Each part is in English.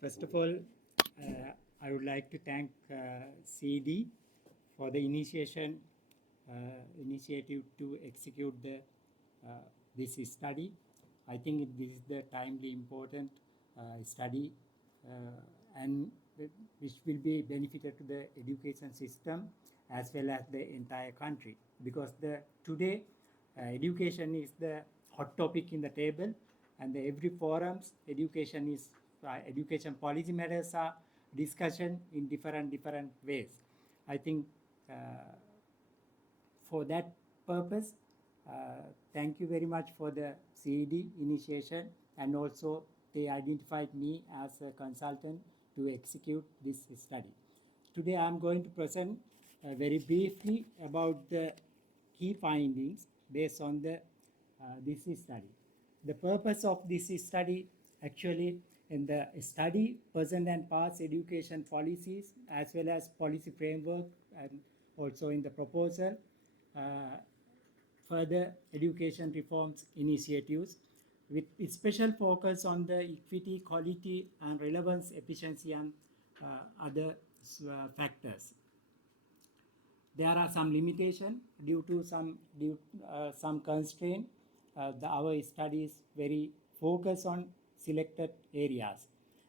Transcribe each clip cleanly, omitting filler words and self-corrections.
First of all, I would like to thank CD for the initiative to execute this study. I think this is the timely important study and which will be benefited to the education system as well as the entire country, because today education is the hot topic in the table, and every forums education policy matters are discussion in different ways. I think for that purpose, thank you very much for the CED initiation, and also they identified me as a consultant to execute this study. Today I am going to present very briefly about the key findings based on this study. The purpose of this study, actually, in the study present and past education policies as well as policy framework, and also in the proposal further education reforms initiatives with special focus on the equity, quality and relevance, efficiency and other factors. There are some limitations due to some constraint. Our study is very focused on selected areas,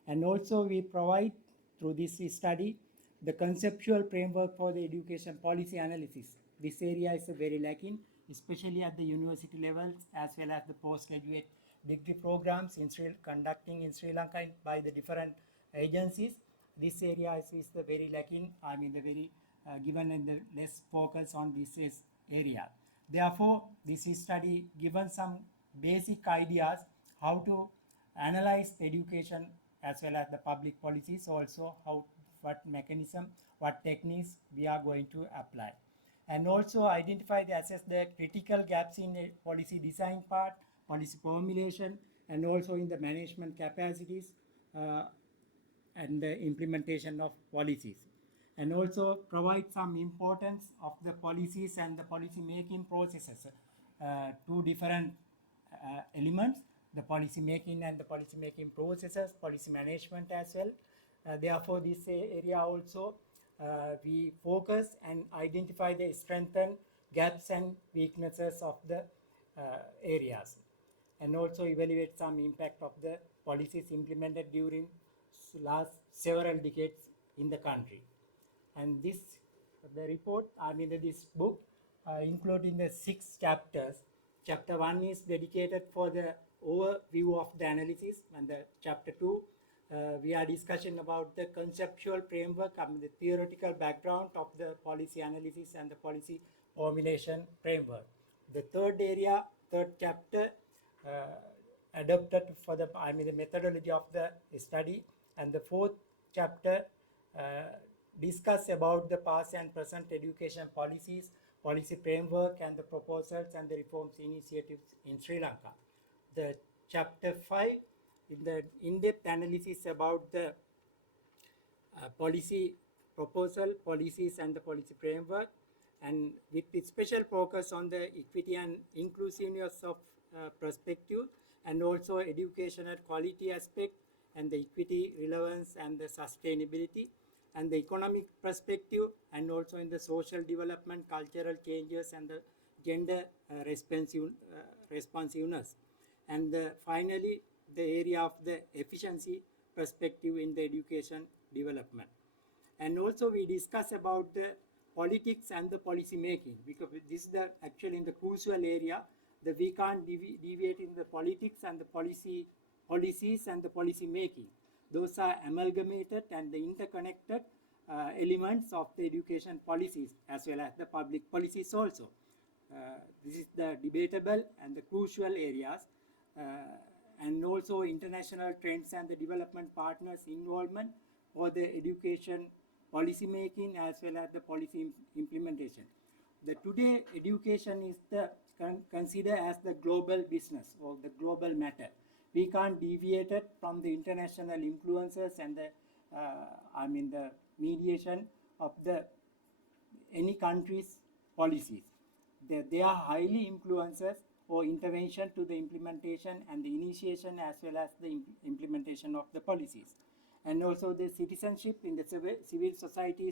and also we provide through this study the conceptual framework for the education policy analysis. This area is very lacking, especially at the university levels as well as the postgraduate degree programs conducting in Sri Lanka by the different agencies. This area is the very lacking. The very given and the less focus on this area. Therefore, this study given some basic ideas how to analyze the education as well as the public policies, also what mechanism, what techniques we are going to apply, and also identify assess the critical gaps in the policy design part, policy formulation, and also in the management capacities and the implementation of policies, and also provide some importance of the policies and the policy making processes. Two different elements, the policy making and the policy making processes, policy management as well. Therefore, this area also we focus and identify the strengthen gaps and weaknesses of the areas, and also evaluate some impact of the policies implemented during last several decades in the country. And the report, this book, including the 6 chapters. Chapter 1 is dedicated for the overview of the analysis, and the chapter 2, we are discussing about the conceptual framework, the theoretical background of the policy analysis and the policy formulation framework. The third chapter, adopted for the methodology of the study, and the 4th chapter discuss about the past and present education policies, policy framework, and the proposals and the reforms initiatives in Sri Lanka. The chapter 5 in the in-depth analysis about the policy proposal, policies, and the policy framework, and with special focus on the equity and inclusiveness of perspective, and also educational quality aspect, and the equity, relevance, and the sustainability, and the economic perspective, and also in the social development, cultural changes, and the gender responsiveness, and finally the area of the efficiency perspective in the education development. And also we discuss about the politics and the policy making, because this is actually in the crucial area that we can't deviate in the politics and the policies and the policy making. Those are amalgamated and the interconnected elements of the education policies as well as the public policies also. This is the debatable and the crucial areas, and also international trends and the development partners involvement for the education policy making as well as the policy implementation. Today education is considered as the global business or the global matter. We can't deviate it from the international influences and the mediation of any country's policies. They are highly influences or intervention to the implementation and the initiation as well as the implementation of the policies. and also the citizenship in the civil society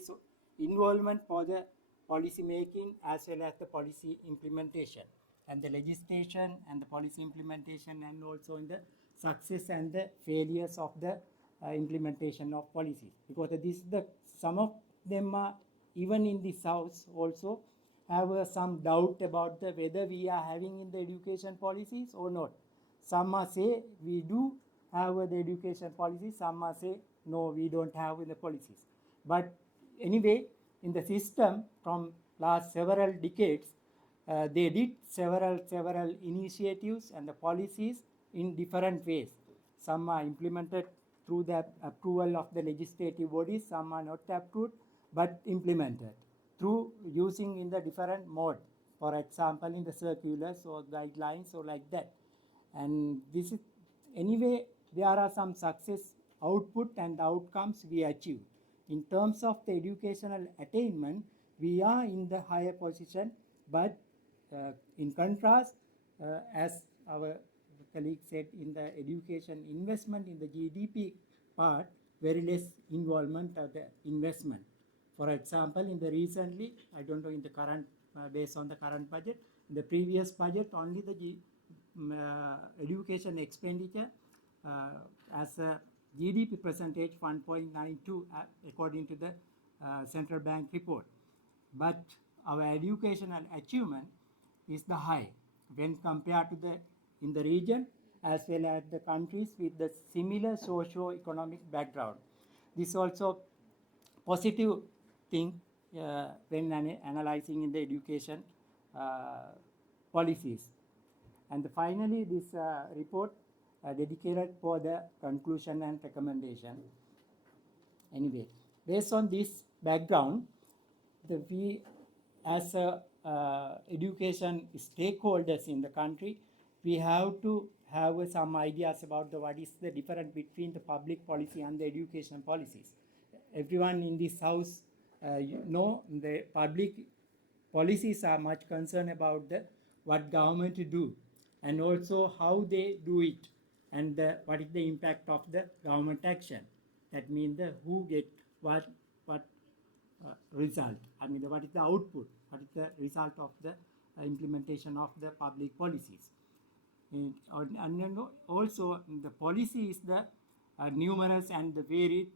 involvement for the policy making as well as the policy implementation, and the legislation and the policy implementation, and also in the success and the failures of the implementation of policies. Because some of them are even in this house also have some doubt about whether we are having in the education policies or not. Some are say we do have the education policies, some are say no, we don't have in the policies. But anyway, in the system from last several decades, they did several initiatives and the policies in different ways. Some are implemented through the approval of the legislative bodies, some are not approved but implemented through using in the different mode. For example, in the circulars or guidelines or like that. And this is anyway, there are some success output and outcomes we achieve. In terms of the educational attainment, we are in the higher position, but in contrast, as our colleague said, in the education investment in the GDP part, very less involvement of the investment. For example, in the recently, I don't know in the current, based on the current budget, in the previous budget, only the education expenditure as a GDP percentage 1.92 according to the central bank report. But our educational achievement is the high when compared to the in the region as well as the countries with the similar socio-economic background. This also positive thing when analyzing in the education policies. And finally, this report dedicated for the conclusion and recommendation. Anyway, based on this background, we as education stakeholders in the country, we have to have some ideas about what is the difference between the public policy and the education policies. Everyone in this house know the public policies are much concerned about what government do and also how they do it, and what is the impact of the government action. That means who get what result. I mean, what is the output? What is the result of the implementation of the public policies? And also, the policy is the numerous and the varied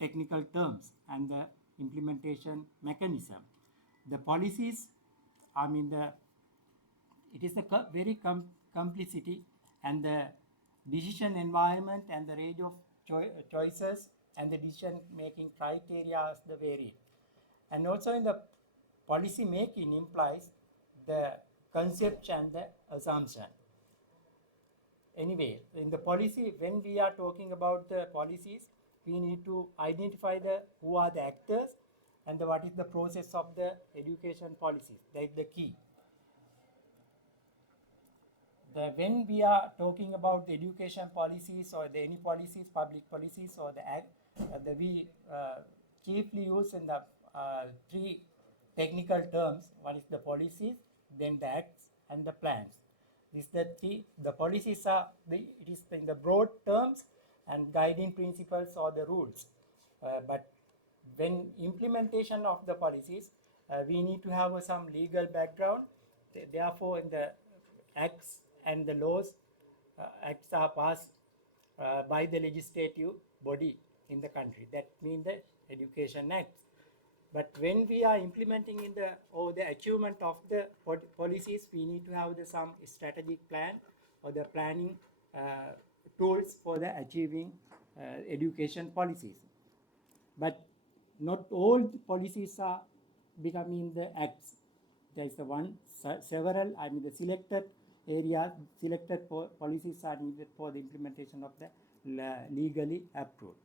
technical terms and the implementation mechanism. The policies, I mean, it is a very complexity, and the decision environment and the range of choices and the decision making criteria is the varied. And also in the policy making implies the concept and the assumption. Anyway, in the policy, when we are talking about the policies, we need to identify who are the actors and what is the process of the education policies. That is the key. When we are talking about the education policies or any policies, public policies or the act, we chiefly use in the three technical terms. One is the policies, then the acts and the plans. These the three. The policies are it is in the broad terms and guiding principles or the rules. But when implementation of the policies, we need to have some legal background. Therefore, in the acts and the laws, acts are passed by the legislative body in the country. That means the education acts. But when we are implementing in the achievement of the policies, we need to have some strategic plan or the planning tools for the achieving education policies. But not all the policies are becoming the acts. There is several, I mean the selected areas, selected policies are needed for the implementation of the legally approved.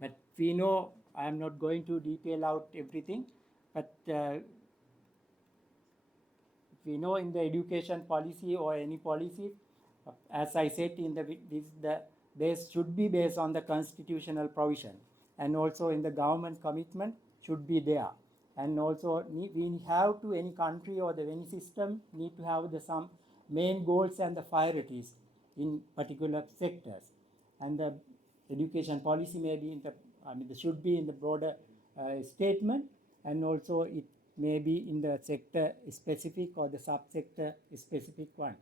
But we know, I am not going to detail out everything, but we know in the education policy or any policy, as I said, the base should be based on the constitutional provision, and also in the government commitment should be there. And also we have to, any country or any system need to have some main goals and the priorities in particular sectors. And education policy may be in the, should be in the broader statement, and also it may be in the sector specific or the subsector specific one.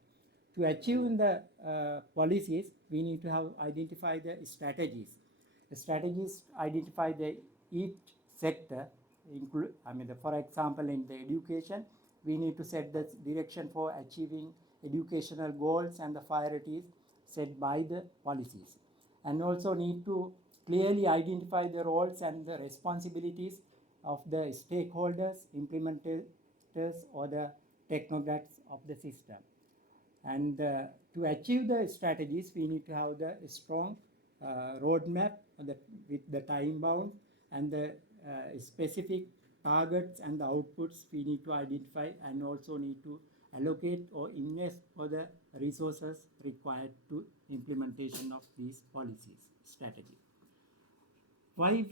To achieve in the policies, we need to have identify the strategies. The strategies identify the each sector. For example, in the education, we need to set the direction for achieving educational goals and the priorities set by the policies, and also need to clearly identify the roles and the responsibilities of the stakeholders, implementers, or the technocrats of the system. And to achieve the strategies, we need to have the strong roadmap with the time bound and the specific targets and the outputs we need to identify, and also need to allocate or invest for the resources required to implementation of these policies strategy. Why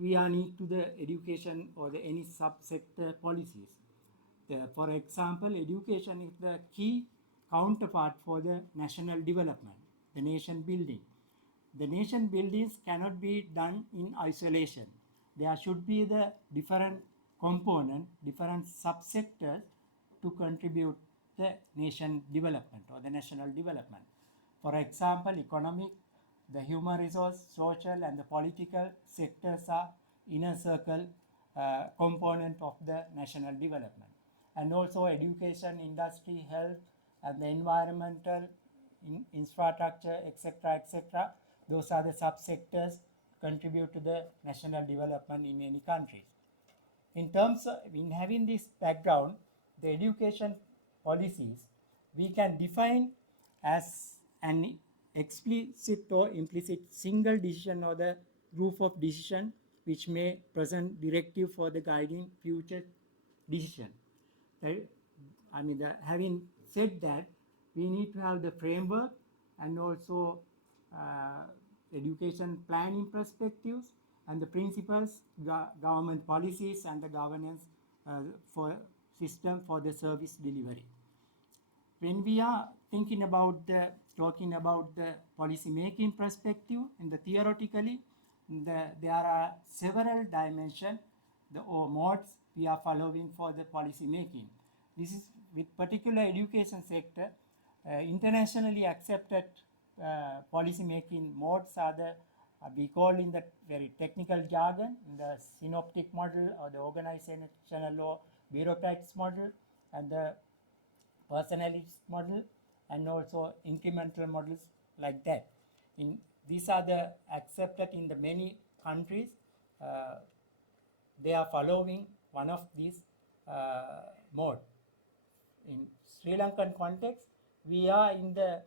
we are need to the education or the any subsector policies? For example, education is the key counterpart for the national development, the nation building. The nation buildings cannot be done in isolation. There should be the different component, different subsectors to contribute the nation development or the national development. For example, economic, the human resource, social, and the political sectors are inner circle component of the national development. And also education, industry, health, and the environmental, infrastructure, etc. Those are the subsectors contribute to the national development in any country. In terms of in having this background, the education policies we can define as an explicit or implicit single decision or the group of decision which may present directive for the guiding future decision. Having said that, we need to have the framework and also education planning perspectives and the principles, government policies, and the governance for system for the service delivery. When we are talking about the policy making perspective, in the theoretically, there are several dimensions or modes we are following for the policy making. This is with particular education sector, internationally accepted policy making modes are the we call in the very technical jargon the synoptic model or the organizational or bureaucrats model, and the personalist model, and also incremental models like that. These are the accepted in the many countries. They are following one of these mode. In Sri Lankan context, we are in the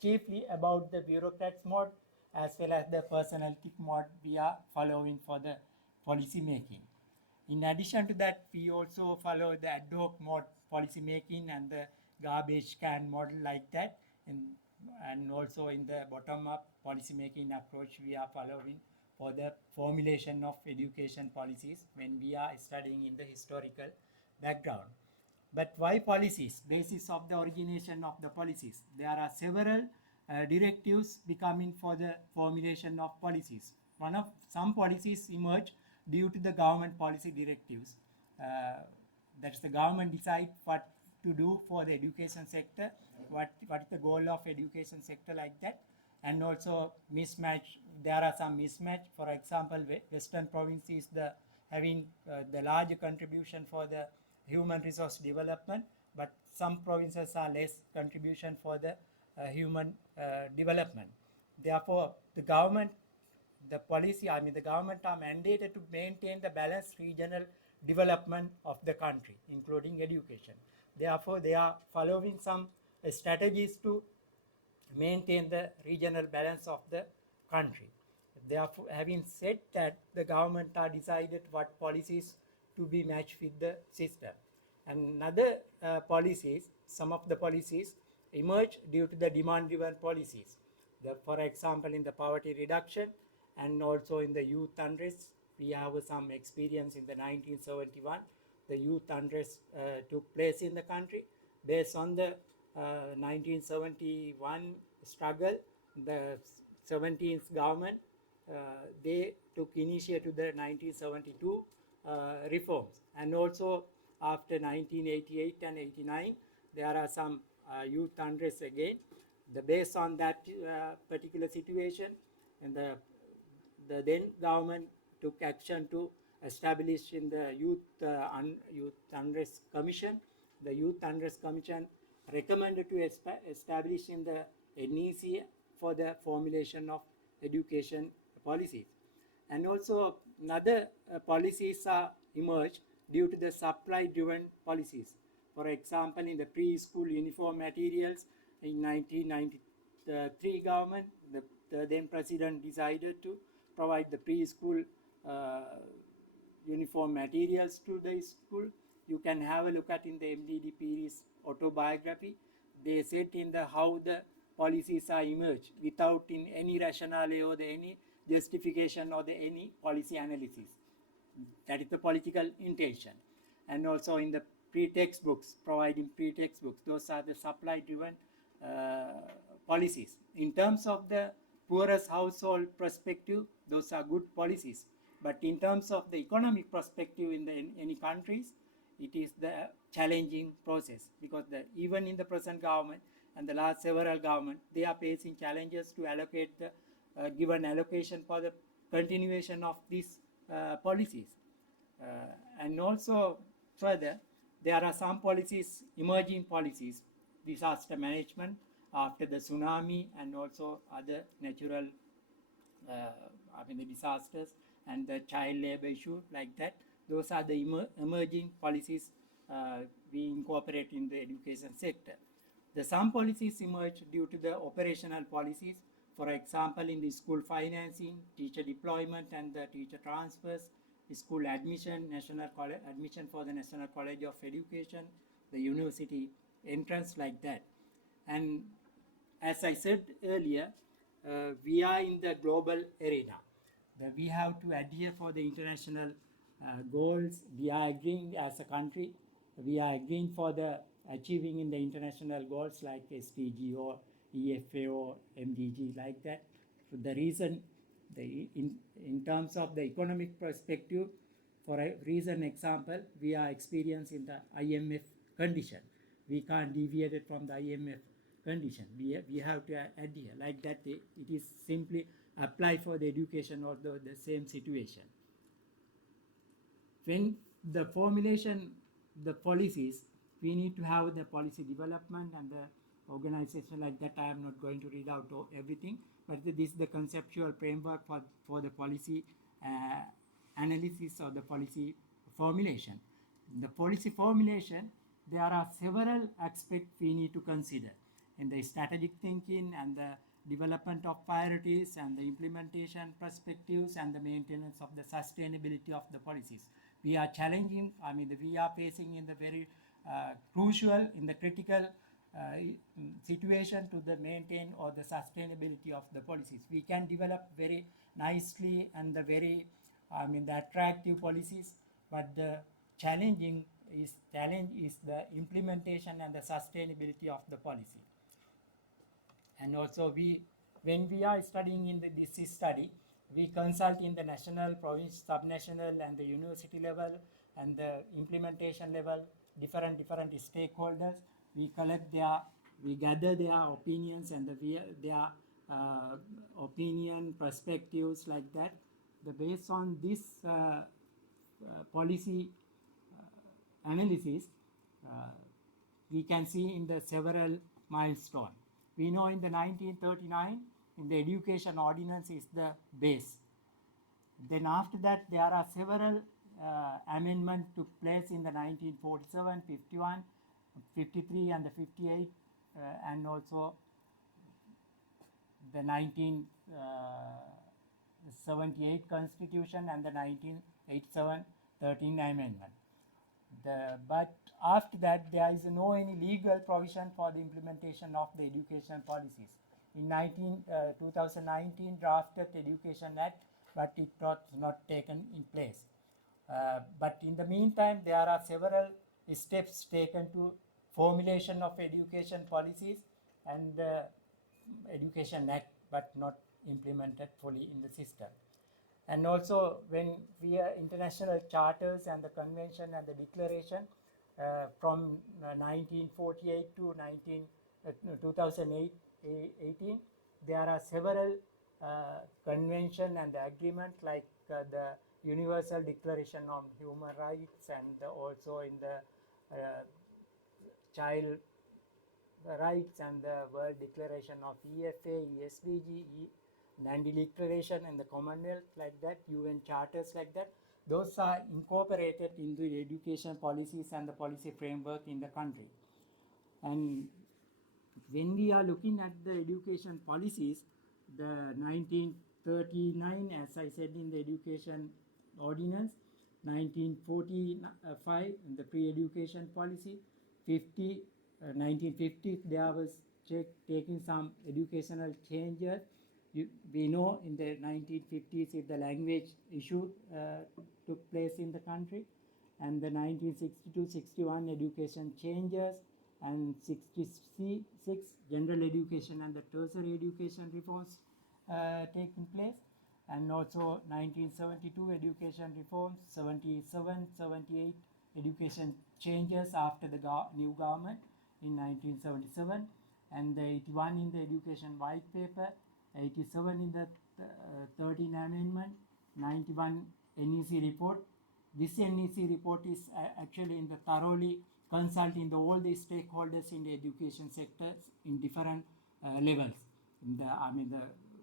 chiefly about the bureaucrats mode as well as the personalistic mode we are following for the policy making. In addition to that, we also follow the ad hoc mode policy making and the garbage can model like that. And also in the bottom-up policy making approach we are following for the formulation of education policies when we are studying in the historical background. But why policies? Basis of the origination of the policies. There are several directives becoming for the formulation of policies. Some policies emerge due to the government policy directives. That's the government decide what to do for the education sector, what is the goal of education sector like that. And also mismatch, there are some mismatch. For example, Western provinces having the larger contribution for the human resource development, but some provinces are less contribution for the human development. Therefore, the government are mandated to maintain the balanced regional development of the country, including education. Therefore, they are following some strategies to maintain the regional balance of the country. Therefore, having said that, the government are decided what policies to be matched with the system. And other policies, some of the policies emerge due to the demand-driven policies. For example, in the poverty reduction and also in the youth unrest, we have some experience in the 1971. The youth unrest took place in the country. Based on the 1971 struggle, the 17th government, they took initiative to the 1972 reforms. And also after 1988 and 89, there are some youth unrest again. Based on that particular situation, and the then government took action to establish in the Youth Unrest Commission. The Youth Unrest Commission recommended to establish in the NEC for the formulation of education policies. And also another policies are emerged due to the supply-driven policies. For example, in the preschool uniform materials in 1993 government, the then president decided to provide the preschool uniform materials to the school. You can have a look at in the MDD Piri's autobiography. They said in the how the policies are emerged without in any rationale or any justification or any policy analysis. That is the political intention. And also in the pre-text books, providing pre-text books, those are the supply-driven policies. In terms of the poorest household perspective, those are good policies. But in terms of the economic perspective in any countries, it is the challenging process, because even in the present government and the last several government, they are facing challenges to allocate the given allocation for the continuation of these policies. And also further, there are some policies, emerging policies, disaster management after the tsunami and also other natural the disasters and the child labor issue like that. Those are the emerging policies we incorporate in the education sector. Some policies emerge due to the operational policies. For example, in the school financing, teacher deployment and the teacher transfers, school admission, national college admission for the National College of Education, the university entrance like that. And as I said earlier, we are in the global arena. We have to adhere for the international goals. We are agreeing as a country. We are agreeing for the achieving in the international goals like SDG or EFA or MDG like that. For the reason, in terms of the economic perspective, for a recent example, we are experiencing the IMF condition. We can't deviate it from the IMF condition. We have to adhere like that. It is simply apply for the education or the same situation. When the formulation, the policies, we need to have the policy development and the organization like that. I am not going to read out everything, but this is the conceptual framework for the policy analysis or the policy formulation. The policy formulation, there are several aspects we need to consider in the strategic thinking and the development of priorities and the implementation perspectives and the maintenance of the sustainability of the policies. We are challenging, we are facing in the very crucial, in the critical situation to the maintain or the sustainability of the policies. We can develop very nicely and the very, the attractive policies, but the challenge is the implementation and the sustainability of the policy. And also when we are studying in this study, we consult in the national, province, subnational and the university level and the implementation level, different stakeholders. We gather their opinions and their opinion, perspectives like that. Based on this policy analysis, we can see in the several milestones. We know in the 1939, in the Education Ordinance is the base. Then after that, there are several amendments took place in the 1947, 51, 53 and the 58 and also the 1978 Constitution and the 1987 13th Amendment. But after that, there is no any legal provision for the implementation of the education policies. In 2019 drafted Education Act, but it was not taken in place. But in the meantime, there are several steps taken to formulation of education policies and Education Act, but not implemented fully in the system. And also when we are international charters and the convention and the declaration from 1948 to 2018, there are several convention and the agreement like the Universal Declaration on Human Rights and also in the child rights and the World Declaration of EFA, ESDG, Nandi Declaration and the Commonwealth like that, UN charters like that. Those are incorporated into the education policies and the policy framework in the country. And when we are looking at the education policies, the 1939, as I said in the education ordinance, 1945 the pre-education policy, 1950 there was taking some educational changes. We know in the 1950s if the language issue took place in the country, and the 1962-61 education changes, and 66 general education and the tertiary education reforms taking place, and also 1972 education reforms, 77, 78 education changes after the new government in 1977, and the 81 in the education white paper, 87 in the 13th amendment, 91 NEC report. This NEC report is actually in the thoroughly consulting all the stakeholders in the education sectors in different levels. In the the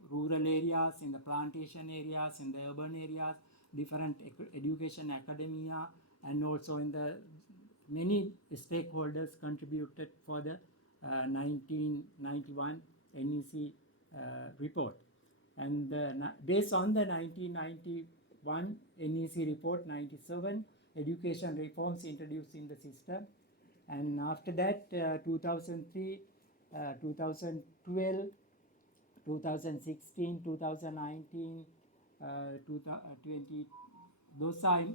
rural areas, in the plantation areas, in the urban areas, different education academia, and also in the many stakeholders contributed for the 1991 NEC report. And based on the 1991 NEC report, 97 education reforms introduced in the system, and after that 2003, 2012, 2016, 2019, 2020, those are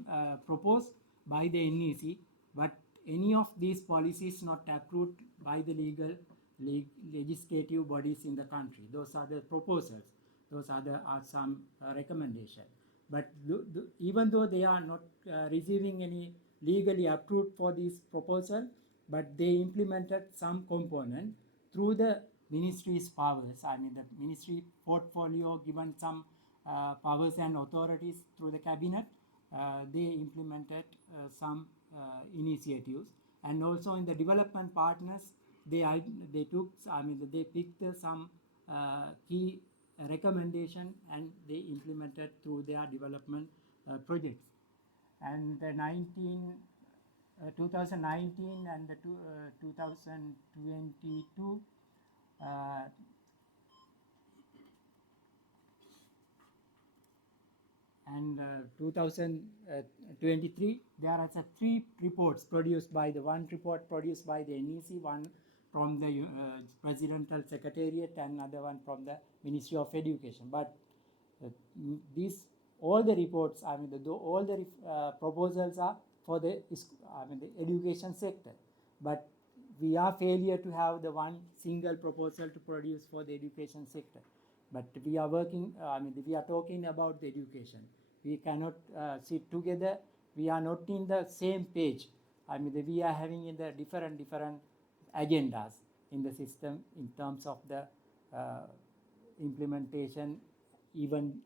proposed by the NEC, but any of these policies not approved by the legislative bodies in the country. Those are the proposals. Those are some recommendations. But even though they are not receiving any legally approved for this proposal, but they implemented some component through the ministry's powers. The ministry portfolio given some powers and authorities through the cabinet. They implemented some initiatives, and also in the development partners, they took. They picked some key recommendation and they implemented through their development projects. And the 2019 and the 2022 and 2023, there are 3 reports produced by the one report produced by the NEC, one from the Presidential Secretariat, and another one from the Ministry of Education. But these all the reports, all the proposals are for the the education sector. But we are failure to have the one single proposal to produce for the education sector. But we are working. We are talking about the education. We cannot sit together. We are not in the same page. We are having in the different agendas in the system in terms of the implementation, even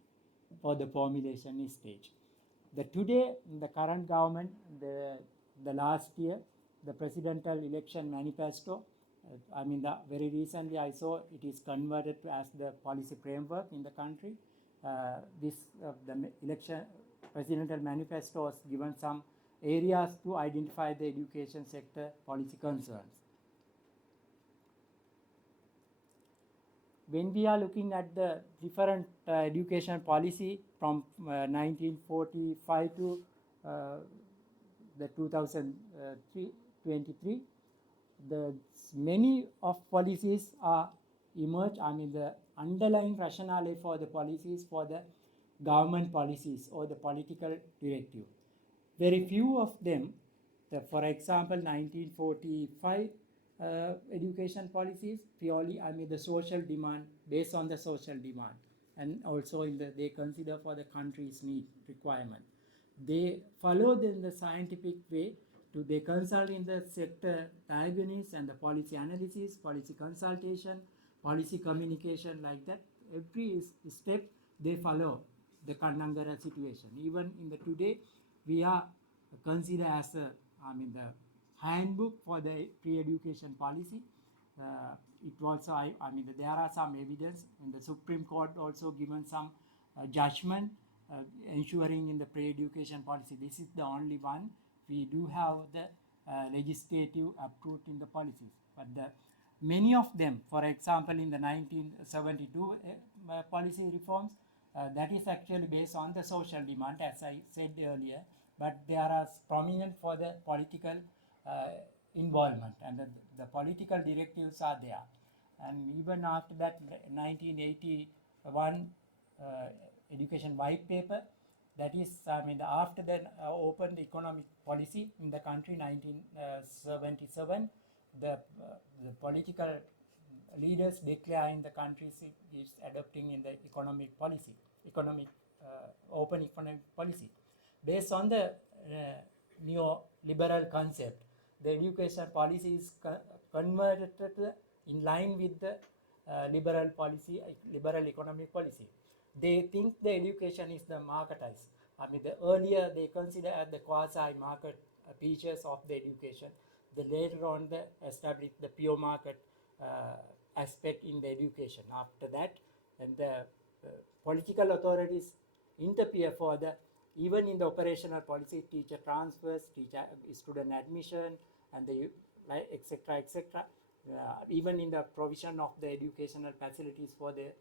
for the formulation stage. Today, the current government, the last year, the presidential election manifesto, very recently I saw it is converted as the policy framework in the country. The election presidential manifesto has given some areas to identify the education sector policy concerns. When we are looking at the different education policy from 1945 to the 2023, the many of policies are emerged. The underlying rationale for the policies, for the government policies or the political directive. Very few of them, for example, 1945 education policies purely the social demand, based on the social demand. and also they consider for the country's need requirement. They follow the scientific way they consult in the sector diagnosis and the policy analysis, policy consultation, policy communication, like that. Every step they follow the Kannangara situation. Even in the today, we are considered as the handbook for the pre-education policy. It also, there are some evidence, and the Supreme Court also given some judgment ensuring in the pre-education policy. This is the only one we do have the legislative approved in the policies. But many of them, for example, in the 1972 policy reforms, that is actually based on the social demand, as I said earlier, but they are prominent for the political involvement, and the political directives are there. And even after that, 1981 education white paper, that is, after the open economic policy in the country, 1977, the political leaders declare in the country is adopting in the economic policy, open economic policy. Based on the neoliberal concept, the education policy is converted in line with the liberal economic policy. They think the education is the marketized. The earlier they consider as the quasi-market features of the education. The later on they established the pure market aspect in the education. After that, and the political authorities interfere for the even in the operational policy, teacher transfers, student admission, and the etc. Even in the provision of the educational facilities for the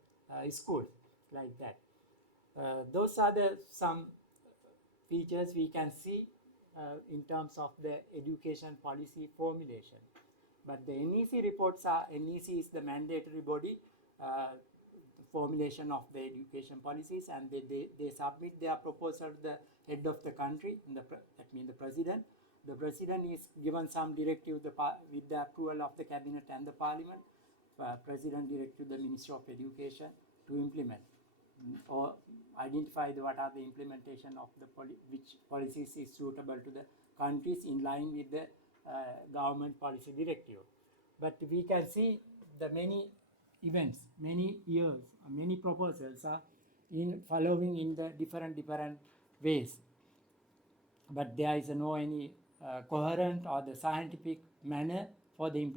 schools, like that. Those are the some features we can see in terms of the education policy formulation. But the NEC reports are, NEC is the mandatory body formulation of the education policies, and they submit their proposal to the head of the country, that means the president. The president is given some directive with the approval of the cabinet and the parliament. President directed the Ministry of Education to implement or identify what are the implementation of the which policies is suitable to the countries in line with the government policy directive. But we can see the many events, many years, many proposals are in following in the different ways. But there is no any coherent or the scientific manner for the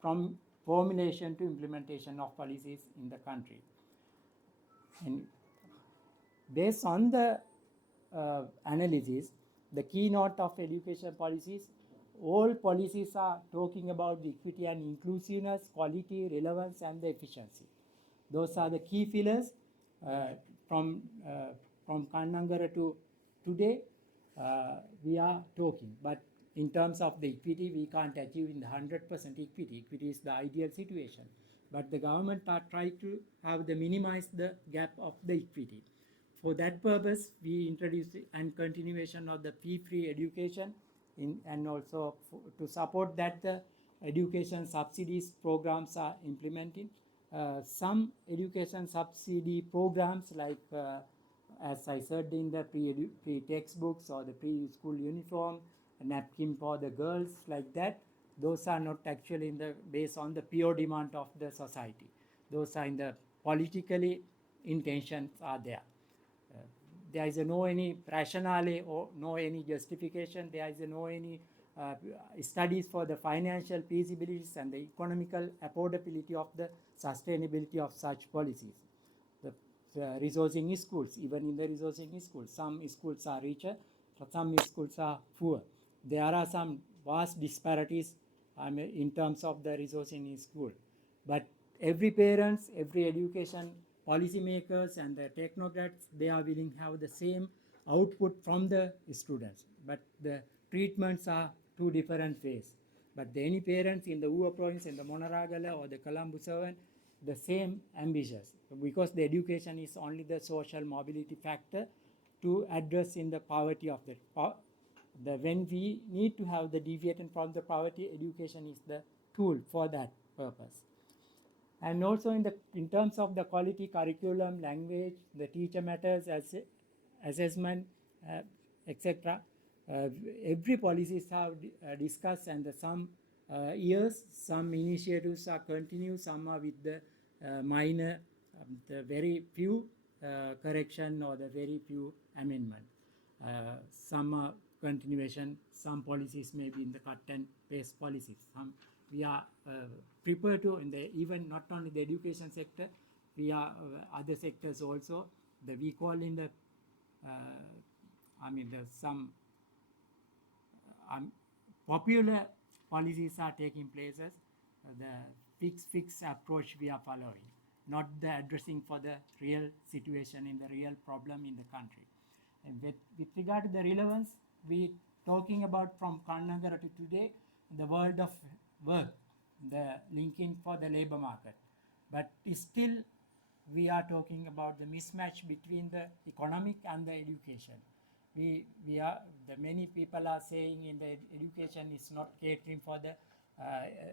from formulation to implementation of policies in the country. And based on the analysis, the keynote of education policies, all policies are talking about the equity and inclusiveness, quality, relevance, and the efficiency. Those are the key pillars from Kannangara to today. We are talking, but in terms of the equity, we can't achieve in the 100% equity. Equity is the ideal situation, but the government are trying to have the minimize the gap of the equity. For that purpose, we introduced and continuation of the fee-free education, and also to support that the education subsidies programs are implemented. Some education subsidy programs like as I said in the pre-textbooks or the pre-school uniform, a napkin for the girls, like that, those are not actually based on the pure demand of the society. Those are in the politically intentions are there. There is no any rationale or no any justification. There is no any studies for the financial feasibilities and the economical affordability of the sustainability of such policies. The resourcing schools, even in the resourcing schools, some schools are richer, some schools are poor. There are some vast disparities in terms of the resourcing school. But every parents, every education policymakers and the technocrats, they are willing to have the same output from the students. But the treatments are two different ways. But any parents in the Ua province, in the Monaragala or the Colombo 7, the same ambitious, because the education is only the social mobility factor to address in the poverty of when we need to have the deviation from the poverty, education is the tool for that purpose. And also in terms of the quality curriculum, language, the teacher matters, assessment, uh, etc. Uh, every policies have discussed, and some years, some initiatives are continued, some are with the minor, the very few correction or the very few amendment. Some are continuation, some policies may be in the cut and paste policies. Some we are prepared to, in the even not only the education sector, we are other sectors also. We call in the there's some popular policies are taking places. The fix approach we are following, not the addressing for the real situation in the real problem in the country. And with regard to the relevance, we talking about from Kannagara to today, the world of work, the linking for the labor market. But still, we are talking about the mismatch between the economic and the education. We are, the many people are saying in the education is not catering for the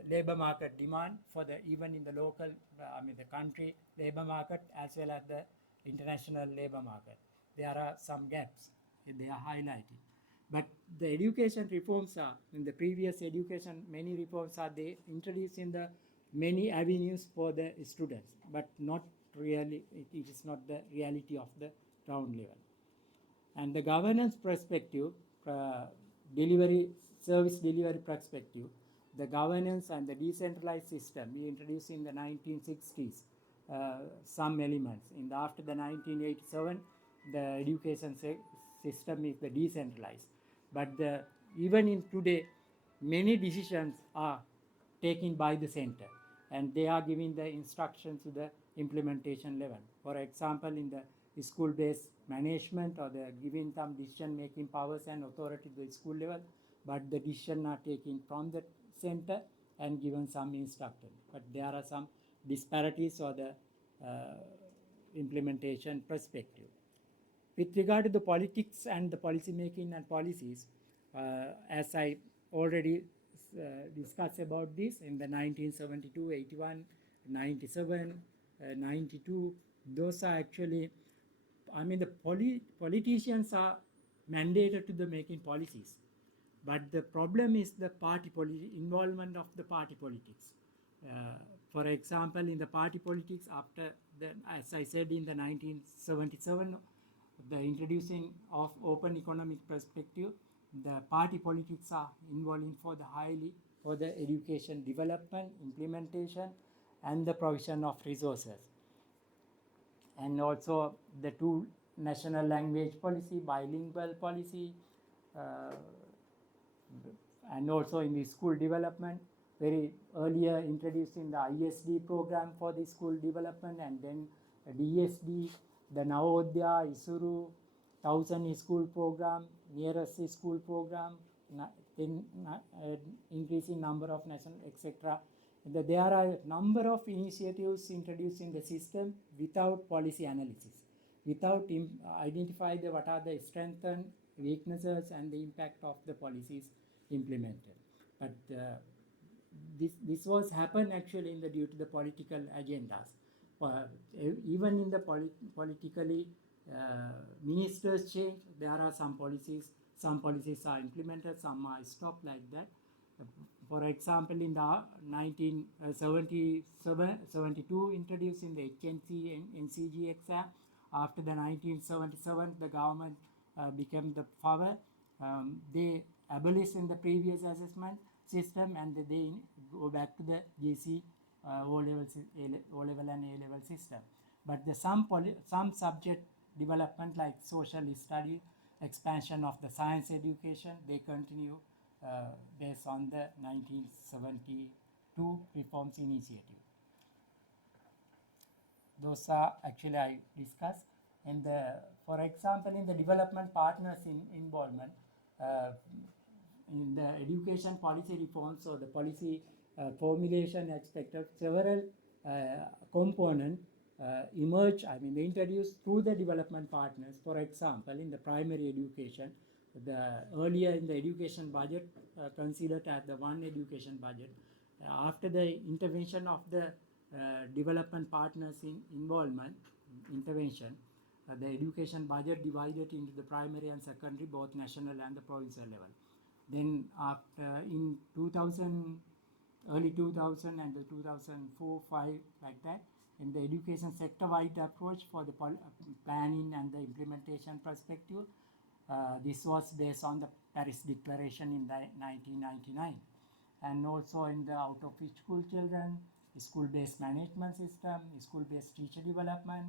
labor market demand for the even in the local, the country labor market as well as the international labor market. There are some gaps, they are highlighted. But the education reforms are, in the previous education, many reforms are they introduced in the many avenues for the students, but not really, it is not the reality of the ground level. And the governance perspective, delivery, service delivery perspective, the governance and the decentralized system we introduced in the 1960s, some elements. After the 1987, the education system is the decentralized. But even in today, many decisions are taken by the center, and they are giving the instructions to the implementation level. For example, in the school-based management, or the giving some decision-making powers and authority to the school level, but the decision are taken from the center and given some instruction. But there are some disparities or the implementation perspective. With regard to the politics and the policy making and policies, as I already discussed about this in the 1972, 81, 97, 92, those are actually, the politicians are mandated to the making policies. But the problem is the involvement of the party politics. For example, in the party politics, after as I said, in the 1977, the introducing of open economic perspective, the party politics are involving for the education development, implementation, and the provision of resources. And also the two national language policy, bilingual policy, and also in the school development, very earlier introduced in the ISD program for the school development, and then DSD, the Navodaya, Isuru, 1000 school program, nearest school program, increasing number of national, etc. There are a number of initiatives introduced in the system without policy analysis, without identify what are the strengths and weaknesses and the impact of the policies implemented. But this was happened actually due to the political agendas. Even in the politically ministers change, there are some policies are implemented, some are stopped like that. For example, in the 1972 introduced in the HNC and NCG exam. After the 1977, the government became the power. They abolished in the previous assessment system, and they go back to the GC O-level and A-level system. But some subject development like social study, expansion of the science education, they continue based on the 1972 reforms initiative. Those are actually I discussed. And for example, in the development partners involvement, in the education policy reforms or the policy formulation aspect of several components emerge, introduced through the development partners. For example, in the primary education, earlier in the education budget considered as the one education budget. After the intervention of the development partners in involvement, intervention, the education budget divided into the primary and secondary, both national and the provincial level. Then after in 2000, early 2000 and the 2004-5 like that, in the education sector-wide approach for the planning and the implementation perspective, this was based on the Paris Declaration in 1999, and also in the out of school children, school-based management system, school-based teacher development,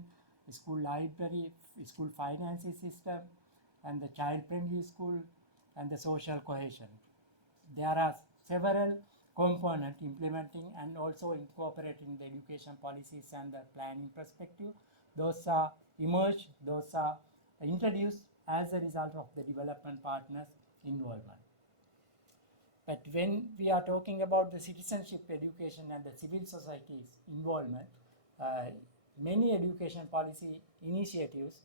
school library, school financing system, and the child-friendly school, and the social cohesion. There are several components implementing and also incorporating the education policies and the planning perspective. Those are emerged, those are introduced as a result of the development partners' involvement. But when we are talking about the citizenship education and the civil society's involvement, many education policy initiatives,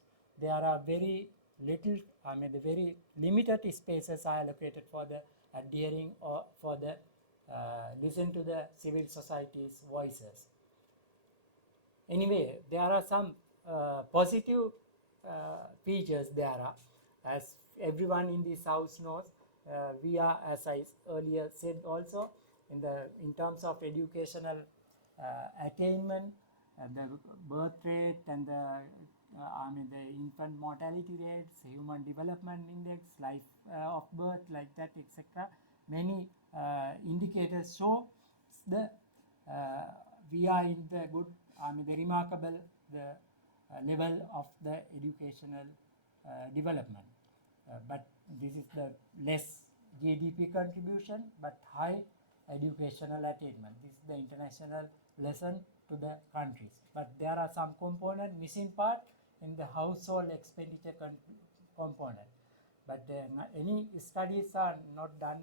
there are very little, the very limited spaces are allocated for the adhering or for the listen to the civil society's voices. Anyway, there are some positive features there are. As everyone in this house knows, we are, as I earlier said also, in terms of educational attainment, the birth rate and the infant mortality rates, human development index, life of birth, like that, etc. Many indicators show the we are in the good, the remarkable level of the educational development. But this is the less GDP contribution, but high educational attainment. This is the international lesson to the countries. But there are some component missing part in the household expenditure component. But any studies are not done,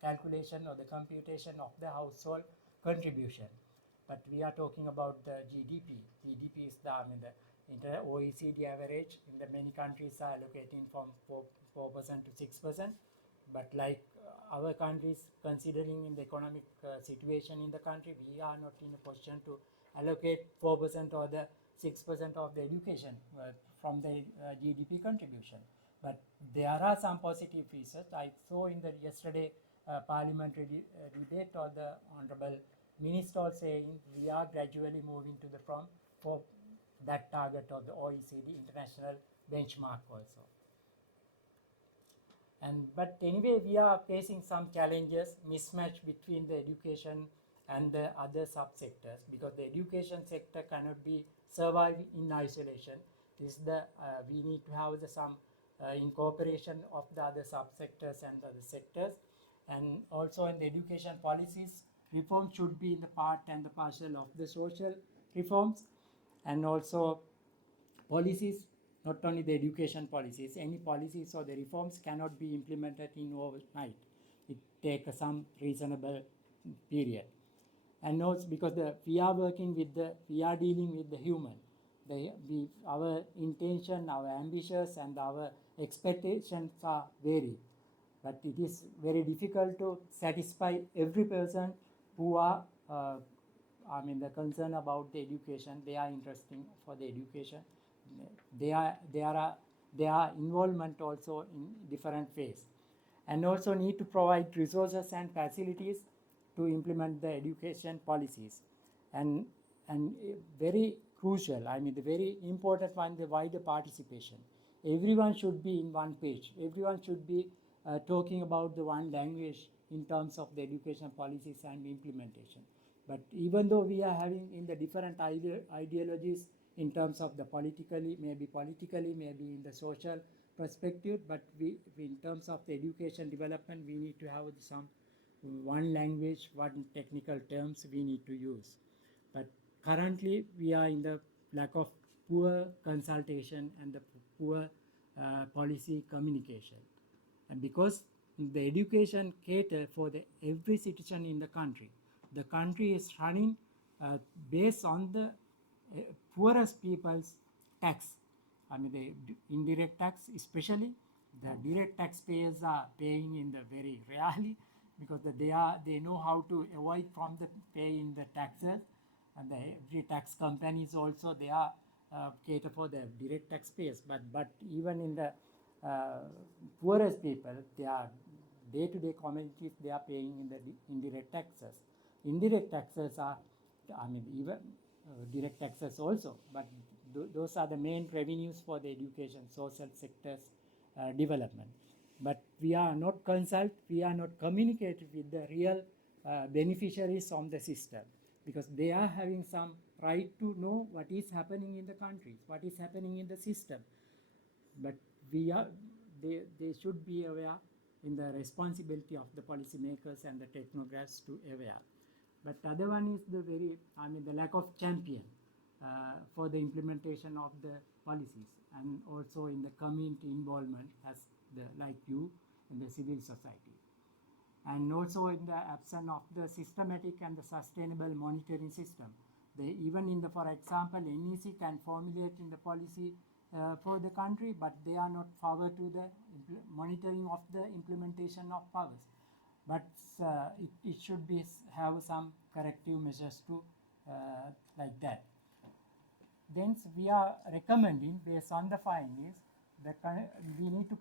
calculation or the computation of the household contribution. But we are talking about the GDP. GDP is the OECD average. In the many countries are allocating from 4% to 6%. But like our countries, considering in the economic situation in the country, we are not in a position to allocate 4% or the 6% of the education from the GDP contribution. But there are some positive features. I saw in the yesterday parliamentary debate, or the Honorable Minister saying we are gradually moving to the for that target of the OECD international benchmark also. But anyway, we are facing some challenges, mismatch between the education and the other subsectors, because the education sector cannot be survived in isolation. This is the we need to have some incorporation of the other subsectors and other sectors, and also in the education policies, reform should be in the part and the parcel of the social reforms, and also policies. Not only the education policies, any policies or the reforms cannot be implemented in overnight. It takes some reasonable period. And also because we are working with we are dealing with the human. Our intention, our ambitions and our expectations are varied. But it is very difficult to satisfy every person who are the concern about the education. They are interested for the education. Their involvement also in different ways, and also need to provide resources and facilities to implement the education policies, and very crucial, the very important one, the wider participation. Everyone should be in one page. Everyone should be talking about the one language in terms of the education policies and implementation. But even though we are having in the different ideologies in terms of the politically, maybe in the social perspective, but in terms of the education development, we need to have some one language, one technical terms we need to use. But currently, we are in the lack of poor consultation and the poor policy communication. And because the education cater for every citizen in the country is running based on the poorest people's tax. The indirect tax, especially the direct taxpayers are paying in the very rarely, because they know how to avoid from the paying the taxes. and every tax companies also, they are cater for the direct taxpayers, but even in the poorest people, they are day-to-day commodities, they are paying in the indirect taxes. Indirect taxes are, I mean, even direct taxes also, but those are the main revenues for the education, social sectors development. But we are not we are not communicating with the real beneficiaries of the system, because they are having some right to know what is happening in the country, what is happening in the system. But they should be aware in the responsibility of the policymakers and the technocrats to aware. But the other one is the lack of champion for the implementation of the policies, and also in the community involvement as like you in the civil society. And also in the absence of the systematic and the sustainable monitoring system. Even in the, for example, NEC can formulate in the policy for the country, but they are not forward to the monitoring of the implementation of powers. But it should be have some corrective measures to like that. Then we are recommending, based on the findings, that we need to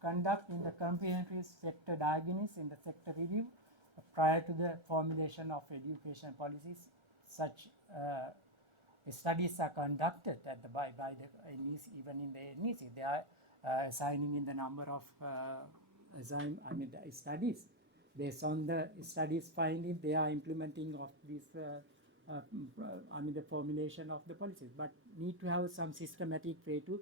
conduct in the comprehensive sector diagnosis in the sector review prior to the formulation of education policies. Such studies are conducted at the by the NEC, even in the NEC. They are assigning in the number of the studies. Based on the studies finding, they are implementing of this the formulation of the policies, but need to have some systematic way to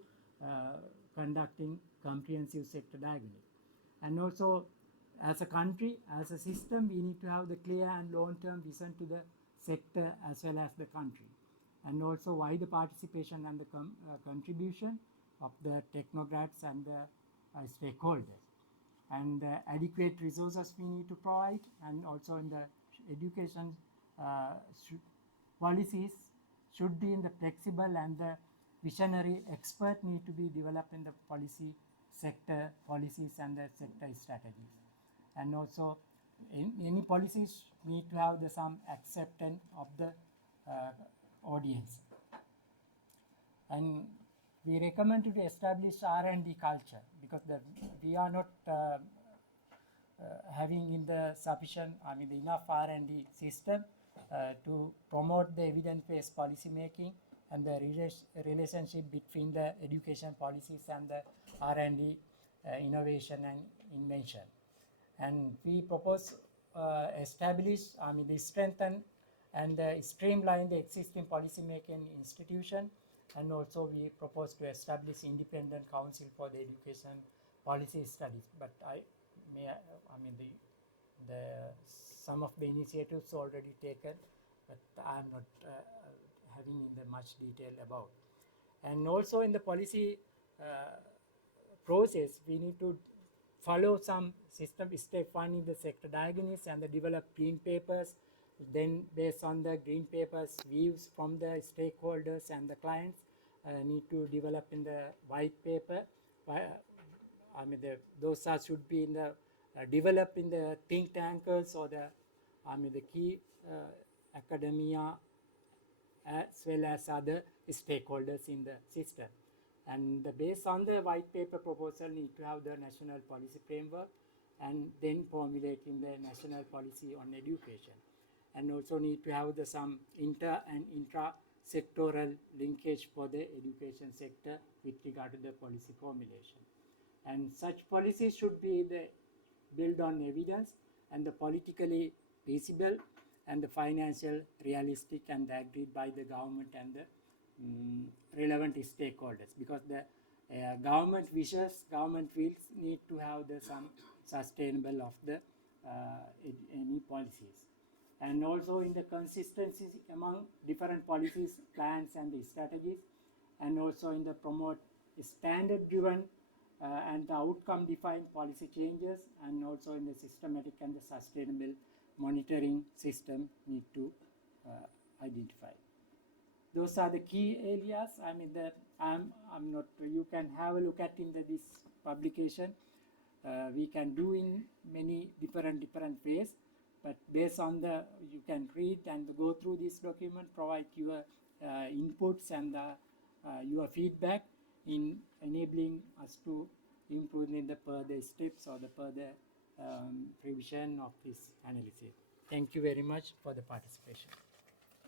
conducting comprehensive sector diagnosis. And also, as a country, as a system, we need to have the clear and long-term vision to the sector as well as the country. And also why the participation and the contribution of the technocrats and the stakeholders. And adequate resources we need to provide, and also in the education policies should be in the flexible, and the visionary expert need to be developed in the policy sector policies and the sector strategies. And also any policies need to have some acceptance of the audience. And we recommend to establish R&D culture, because we are not having in the sufficient, enough R&D system to promote the evidence-based policy making and the relationship between the education policies and the R&D innovation and invention. And we propose establish, the strengthen and streamline the existing policy making institution. And also we propose to establish independent council for the education policy studies. But some of the initiatives already taken, but I am not having in the much detail about. And also in the policy process, we need to follow some system. Step one in the sector diagnosis and the develop green papers. Then based on the green papers views from the stakeholders and the clients, need to develop in the white paper. Those should be in the develop in the think tankers or the key academia as well as other stakeholders in the system. And based on the white paper proposal, need to have the national policy framework, and then formulating the national policy on education. And also need to have some inter and intra-sectoral linkage for the education sector with regard to the policy formulation. And such policies should be built on evidence and the politically feasible and the financial realistic and agreed by the government and the relevant stakeholders, because the government wishes, government wills need to have some sustainable of the any policies. And also in the consistency among different policies, plans and the strategies, and also in the promote standard driven and the outcome defined policy changes, and also in the systematic and the sustainable monitoring system need to identify. Those are the key areas. I'm not. You can have a look at in this publication. We can do in many different ways, But based on you can read and go through this document, provide your inputs and your feedback in enabling us to improve in the further steps or the further revision of this analysis. Thank you very much for the participation.